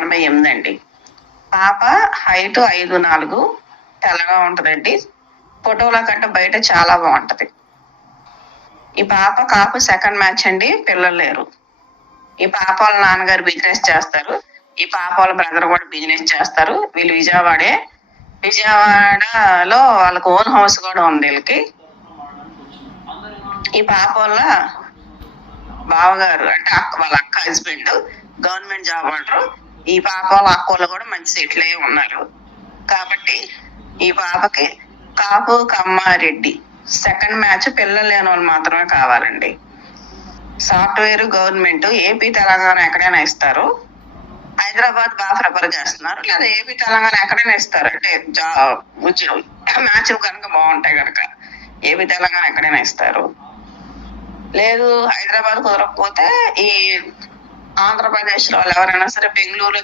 88 అండి. పాప హైట్ 5'4", తెల్లగా ఉంటదండి. ఫోటోలో కంటే బయట చాలా బాగుంటది. ఈ పాప కాపు సెకండ్ మ్యాచ్ అండి. పిల్లలు లేరు. ఈ పాప వాళ్ళ నాన్నగారు బిజినెస్ చేస్తారు. ఈ పాప వాళ్ళ బ్రదర్ కూడా బిజినెస్ చేస్తారు. వీళ్ళు విజయవాడలో వాళ్ళకి ఓన్ హౌస్ కూడా ఉంది వీళ్ళకి. ఈ పాప వాళ్ళ బావగారు అంటే వాళ్ళ అక్క హస్బెండ్ గవర్నమెంట్ జాబ్ అంటారు. ఈ పాప వాళ్ళ అక్క వాళ్ళు కూడా మంచి సెటిల్ అయ్యి ఉన్నారు. కాబట్టి ఈ పాపకి కాపు కమ్మారెడ్డి సెకండ్ మ్యాచ్. పిల్లలు లేని వాళ్ళు మాత్రమే కావాలండి. సాఫ్ట్వేర్ గవర్నమెంట్ ఏపీ తెలంగాణ ఎక్కడైనా ఇస్తారు. హైదరాబాద్ బాగా ప్రిఫర్ చేస్తున్నారు. లేదా ఏపీ తెలంగాణ ఎక్కడైనా ఇస్తారు. అంటే మ్యాచ్లు కనుక బాగుంటాయి కనుక ఏపీ తెలంగాణ ఎక్కడైనా ఇస్తారు. లేదు హైదరాబాద్ కుదరకపోతే ఈ ఆంధ్రప్రదేశ్ లో ఎవరైనా సరే బెంగళూరులో